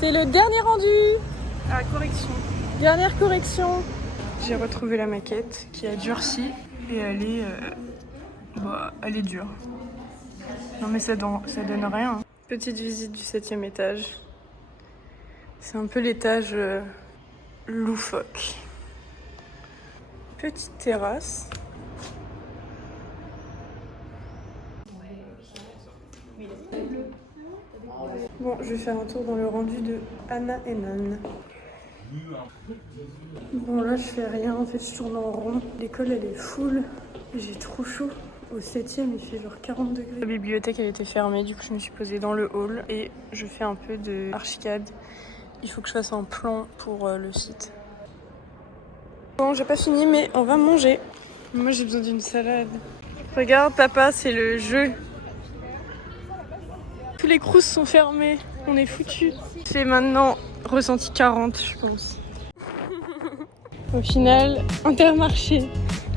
C'est le dernier rendu. Ah, correction. Dernière correction. J'ai retrouvé la maquette qui a durci et elle est dure. Non mais ça donne rien. Petite visite du 7e étage. C'est un peu l'étage loufoque. Petite terrasse. Bon, je vais faire un tour dans le rendu de Anna et Nan. Bon là je fais rien, en fait je tourne en rond. L'école elle est full, j'ai trop chaud. Au 7e il fait genre 40 degrés. La bibliothèque elle était fermée, du coup je me suis posée dans le hall et je fais un peu de archicad. Il faut que je fasse un plan pour le site. Bon j'ai pas fini mais on va manger. Moi j'ai besoin d'une salade. Regarde papa, c'est le jeu. Tous les crousses sont fermés, on est foutus. C'est maintenant ressenti 40 je pense. Au final, Intermarché,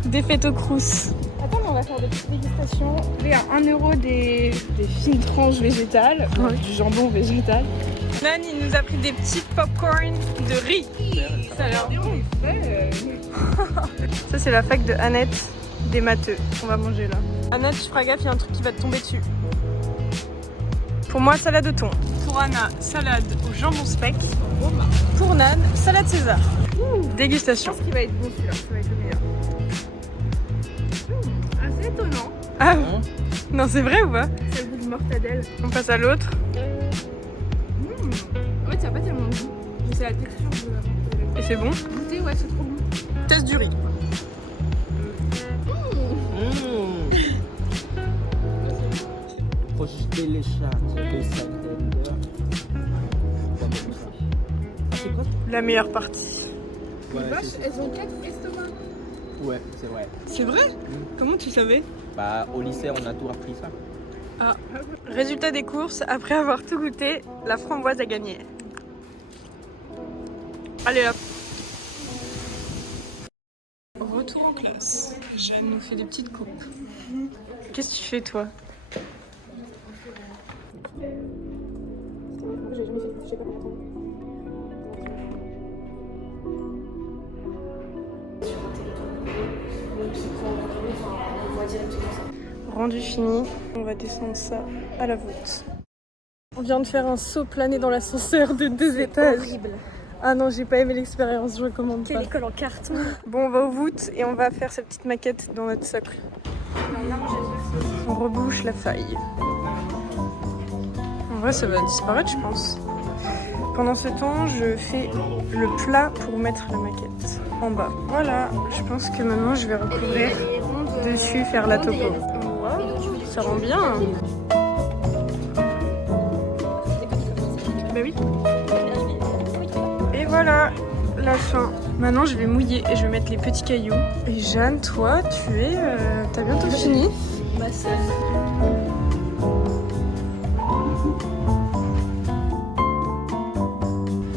défaite aux crousses. Attends, mais on va faire des petites dégustations. Et à 1 € des fines tranches végétales, du jambon végétal. Nan, il nous a pris des petites popcorn de riz. Ça a l'air bon. Ça, c'est la fac de Annette des matheux qu'on va manger là. Annette, tu feras gaffe, il y a un truc qui va te tomber dessus. Pour moi, salade de thon. Pour Anna, salade au jambon speck. Pour Nan, salade César. Dégustation. Je pense qu'il va être bon celui-là, ça va être le meilleur. Assez étonnant. Ah non, c'est vrai ou pas? C'est le goût de mortadelle. On passe à l'autre. En fait, ça n'a pas tellement de goût. Mais c'est la texture de la mortadelle. Et c'est bon? Goûter, ouais, c'est trop bon. Test du riz. La meilleure partie. Ouais, les vaches, elles ont 4 estomacs. Ouais, c'est vrai. C'est vrai? Comment tu savais? Bah, au lycée, on a tout appris ça. Ah. Résultat des courses, après avoir tout goûté, la framboise a gagné. Allez hop. Retour en classe. Jeanne nous fait des petites coupes. Qu'est-ce que tu fais toi? Rendu fini, on va descendre ça à la voûte. On vient de faire un saut plané dans l'ascenseur de 2 étages. Horrible. Ah non, j'ai pas aimé l'expérience, je recommande pas. Quelle école en carton. Bon, on va aux voûtes et on va faire cette petite maquette dans notre socle. On rebouche la faille. En vrai, ça va disparaître, je pense. Pendant ce temps, je fais le plat pour mettre la maquette en bas. Voilà, je pense que maintenant je vais recouvrir dessus, faire la topo. Wow, ça rend bien. Bah oui. Et voilà, la fin. Maintenant, je vais mouiller et je vais mettre les petits cailloux. Et Jeanne, toi, t'as bientôt fini. Bah ça.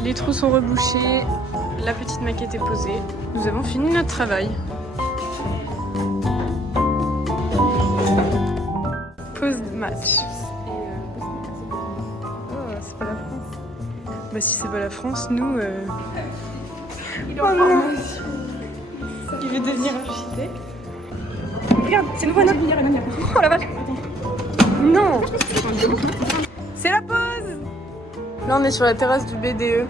Les trous sont rebouchés, la petite maquette est posée. Nous avons fini notre travail. Pause match. Oh, c'est pas la France. Bah si c'est pas la France, nous... Il veut devenir architecte. Regarde, c'est nouveau, Anna. Oh la vache. Non. C'est la pause. Là, on est sur la terrasse du BDE.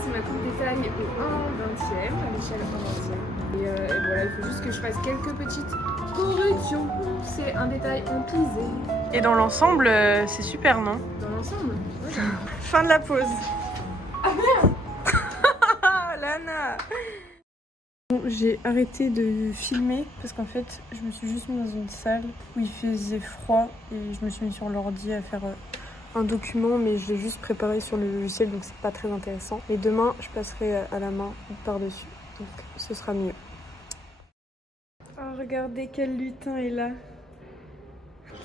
C'est ma coupe détail au 1/20e, à l'échelle 1/20e. Et voilà, il faut juste que je fasse quelques petites corrections. C'est un détail en pisé. Et dans l'ensemble, c'est super, non? Dans l'ensemble, ouais. Fin de la pause. Ah merde. Lana. Bon, j'ai arrêté de filmer parce qu'en fait, je me suis juste mise dans une salle où il faisait froid et je me suis mise sur l'ordi à faire un document, mais je l'ai juste préparé sur le logiciel, donc c'est pas très intéressant. Et demain, je passerai à la main par-dessus, donc ce sera mieux. Oh, regardez quel lutin est là.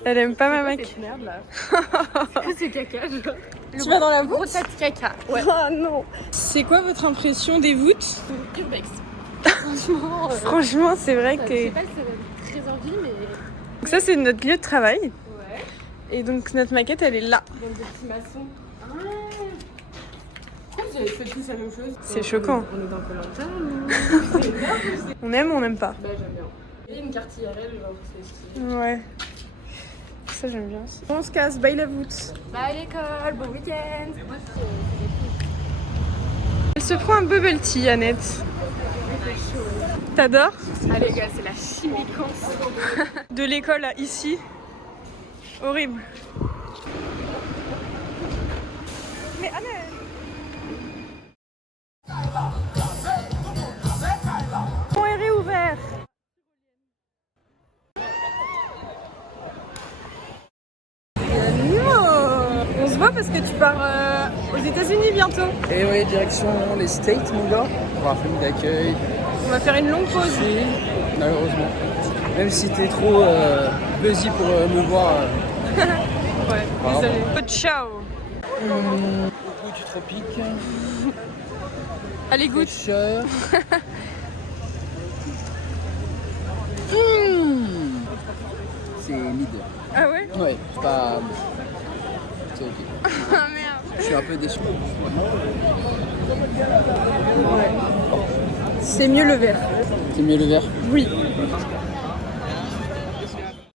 Elle aime pas ma maquille. Merde là. C'est quoi ce caca, genre? Tu vas dans la voûte? Gros tas de caca. Ouais. Oh non. C'est quoi votre impression des voûtes? Urbex. Franchement, c'est vrai Je que... sais pas si ça donne très envie, mais... Donc ça, c'est notre lieu de travail. Ouais. Et donc notre maquette, elle est là. Donc des petits maçons. Ah. Pourquoi vous avez fait tous la même chose? C'est choquant. On est dans Koh-Lanta ou... C'est énorme. On aime ou on n'aime pas? Bah j'aime bien. Il y a une carte IRL, genre c'est stylé. Ouais. Ça j'aime bien aussi. On se casse, bye la voûte. Bye l'école, bon week-end. Elle se prend un bubble tea, Annette. T'adores? Allez gars, c'est la chimicance. De l'école à ici. Horrible. Mais Annette! Le pont est réouvert. On se voit parce que tu pars aux États-Unis bientôt. Et ouais, direction les States, mon gars. On va faire famille d'accueil. On va faire une longue pause. Malheureusement. Même si t'es trop busy pour me voir. Ouais, Wow. désolé. Ciao. Au bout du tropique. Allez, goûte. Fraîcheur. C'est mid. Ah ouais? Ouais, c'est pas. C'est ok. Ah merde. Je suis un peu déçu. C'est mieux le verre. C'est mieux le verre? Oui.